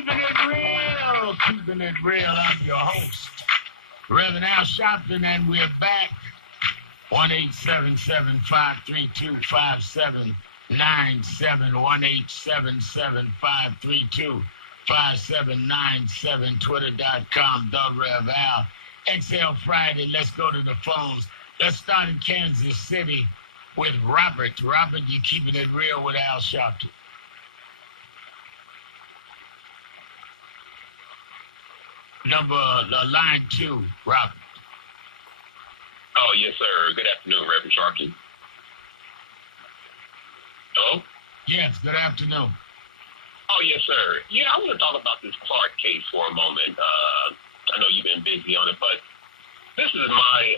Keeping it real, keeping it real. I'm your host, Reverend Al Sharpton, and we're back. 1-877-532-5797, 1-877-532-5797, Twitter.com, The Rev Al. XL Friday, let's go to the phones. Let's start in Kansas City with Robert. Robert, you're keeping it real with Al Sharpton. Line 2, Robert. Oh, yes, sir. Good afternoon, Reverend Sharpton. Hello? Yes, good afternoon. Oh, yes, sir. Yeah, I want to talk about this Clark case for a moment. I know you've been busy on it, but this is my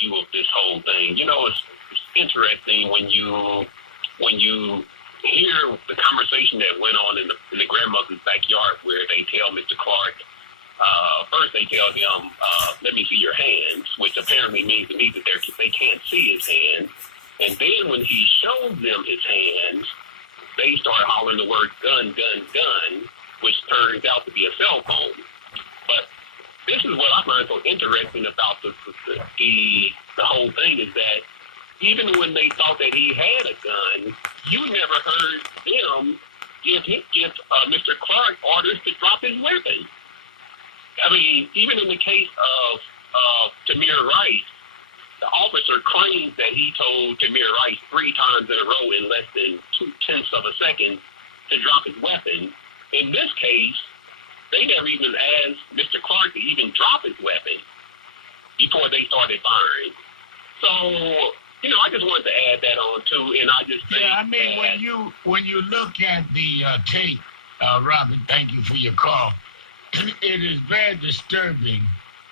view of this whole thing. You know, it's interesting when you hear the conversation that went on in the grandmother's backyard where they tell Mr. Clark, first they tell him, let me see your hands, which apparently means to me that they can't see his hands. And then when he shows them his hands, they start hollering the word gun, gun, gun, which turns out to be a cell phone. But this is what I find so interesting about the whole thing is that even when they thought that he had a gun, you never heard them give Mr. Clark orders to drop his weapon. I mean, even in the case of Tamir Rice, the officer claims that he told Tamir Rice 3 times in a row in less than 0.2 of a second to drop his weapon. In this case, they never even asked Mr. Clark to even drop his weapon before they started firing. So, I just wanted to add that on too, and I just think when you look at the tape, Robin, thank you for your call. It is very disturbing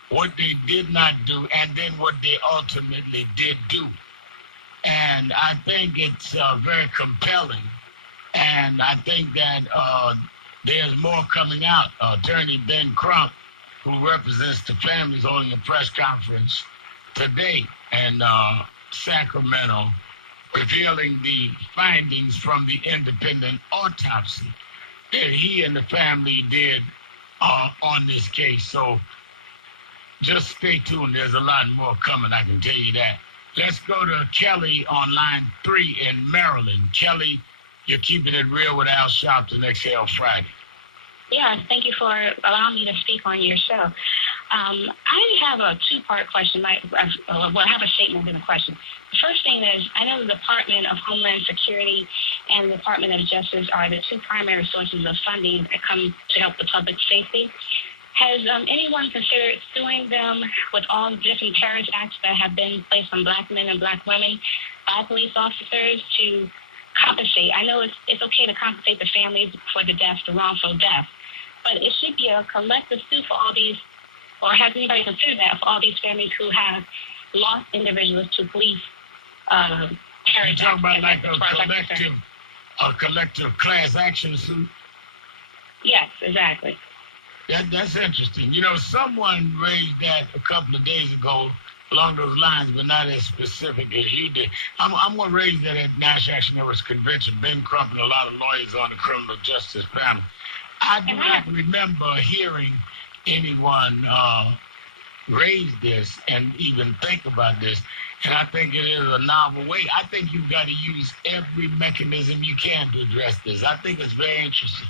what they did not do and then what they ultimately did do. And I think it's very compelling. And I think that there's more coming out. Attorney Ben Crump, who represents the families, holding a press conference today in Sacramento, revealing the findings from the independent autopsy that he and the family did on this case. So just stay tuned. There's a lot more coming, I can tell you that. Let's go to Kelly on line 3 in Maryland. Kelly, you're keeping it real with Al Sharpton, XL Friday. Yeah, thank you for allowing me to speak on your show. I have a 2-part question. I have a statement and a question. The first thing is, I know the Department of Homeland Security and the Department of Justice are the 2 primary sources of funding that come to help the public safety. Has anyone considered suing them with all the different terrorist acts that have been placed on Black men and Black women by police officers to compensate? I know it's okay to compensate the families for the death, the wrongful death, but it should be a collective suit for all these, or has anybody considered that for all these families who have lost individuals to police terrorist acts? You're talking about like a collective class action suit? Yes, exactly. That's interesting. Someone raised that a couple of days ago along those lines, but not as specific as you did. I'm going to raise that at National Action Network's convention. Ben Crump and a lot of lawyers on the criminal justice panel. I do not remember hearing anyone raise this and even think about this. And I think it is a novel way. I think you've got to use every mechanism you can to address this. I think it's very interesting.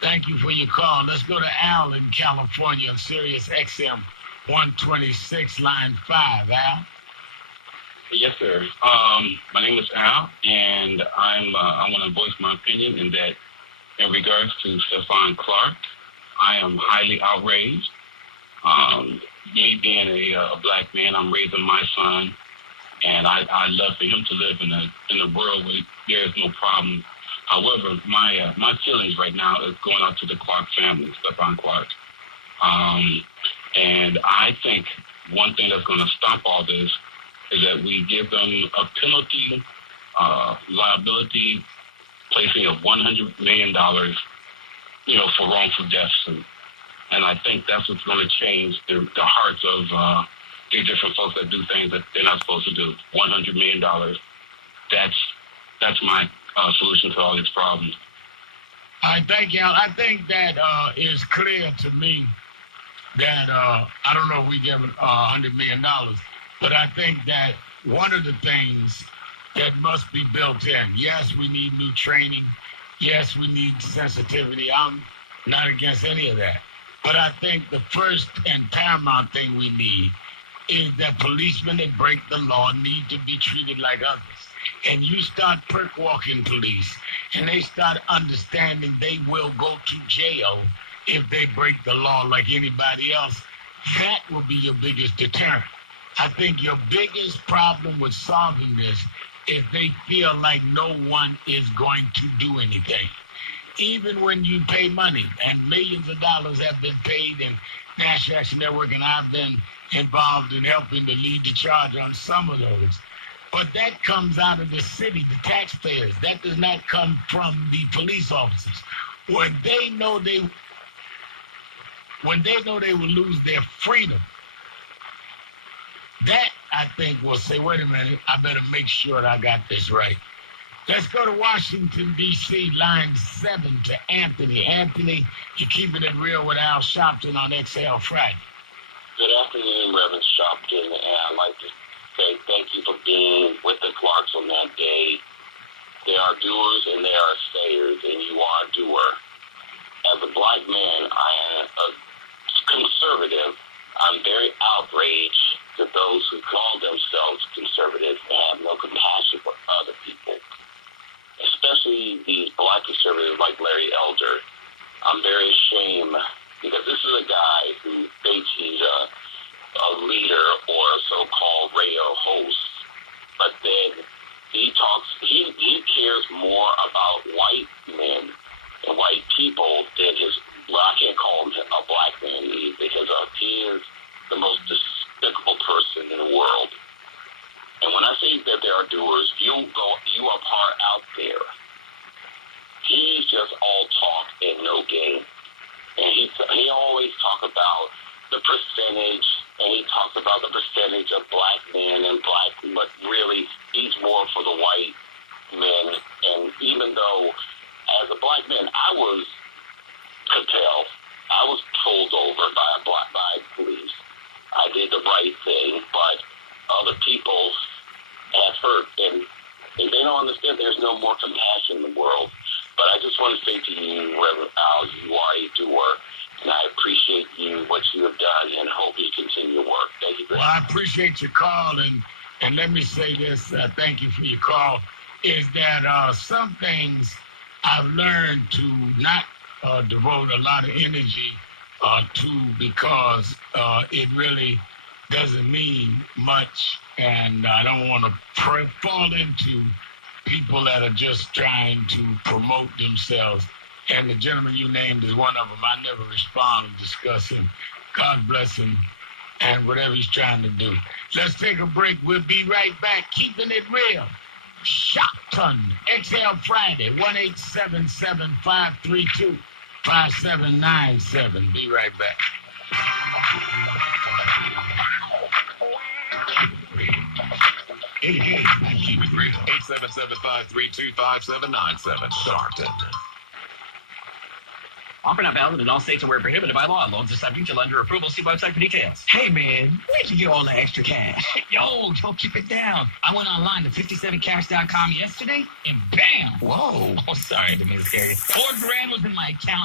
Thank you for your call. Let's go to Al in California on Sirius XM 126, line 5. Al? Yes, sir. My name is Al, and I want to voice my opinion in that in regards to Stephon Clark, I am highly outraged. Me being a Black man, I'm raising my son, and I love for him to live in a world where there is no problem. However, my feelings right now is going out to the Clark family, Stephon Clark. And I think one thing that's going to stop all this is that we give them a penalty, liability, placing of $100 million, for wrongful deaths. And I think that's what's going to change the hearts of these different folks that do things that they're not supposed to do. $100 million. That's my solution to all these problems. right, thank you. I think that is clear to me that I don't know if we give $100 million, but I think that one of the things that must be built in, yes, we need new training. Yes, we need sensitivity. I'm not against any of that. But I think the first and paramount thing we need is that policemen that break the law need to be treated like others. And you start perk walking police, and they start understanding they will go to jail if they break the law like anybody else. That will be your biggest deterrent. I think your biggest problem with solving this is they feel like no one is going to do anything. Even when you pay money, and millions of dollars have been paid in National Action Network, and I've been involved in helping to lead the charge on some of those. But that comes out of the city, the taxpayers. That does not come from the police officers. When they know they will lose their freedom, that, I think, will say, wait a minute, I better make sure that I got this right. Let's go to Washington, D.C., line 7 to Anthony. Anthony, you're keeping it real with Al Sharpton on XL Friday. Good afternoon, Reverend Sharpton, and I'd like to say thank you for being with the Clarks on that day. There are doers and there are sayers, and you are a doer. As a black man, I am a conservative. I'm very outraged to those who call themselves conservative and have no compassion for other people, especially these black conservatives like Larry Elder. I'm very ashamed because this is a guy who thinks he's a leader or a so-called radio host, but then he cares more about white men and white people than I can't call him a black man because he is the most despicable person in the world. And when I say that there are doers, you are part out there. He's just all talk and no game. And he always talk about the percentage, and he talks about the percentage of black men and black, but really he's more for the white men. And even though as a black man, I was pulled over by police. I did the right thing, but other people have hurt, and they don't understand there's no more compassion in the world. But I just want to say to you, Reverend Al, you are a doer, and I appreciate what you have done, and hope you continue to work. Thank you very much. Well, I appreciate your call, and let me say this, thank you for your call, is that some things I've learned to not devote a lot of energy to because it really doesn't mean much, and I don't want to fall into people that are just trying to promote themselves. And the gentleman you named is one of them. I never respond to discuss him. God bless him and whatever he's trying to do. Let's take a break. We'll be right back. Keeping it real. Sharpton, XL Friday, 1-877-532-5797. Be right back. Hey, keep it real. 877-532-5797. Sharpton. Offer not valid in all states and where prohibited by law. Loans are subject to lender approval. See website for details. Hey, man, where'd you get all the extra cash? Yo, keep it down. I went online to 57cash.com yesterday, and bam! Whoa. Oh, sorry, the miscarriage. $4 grand was in my account.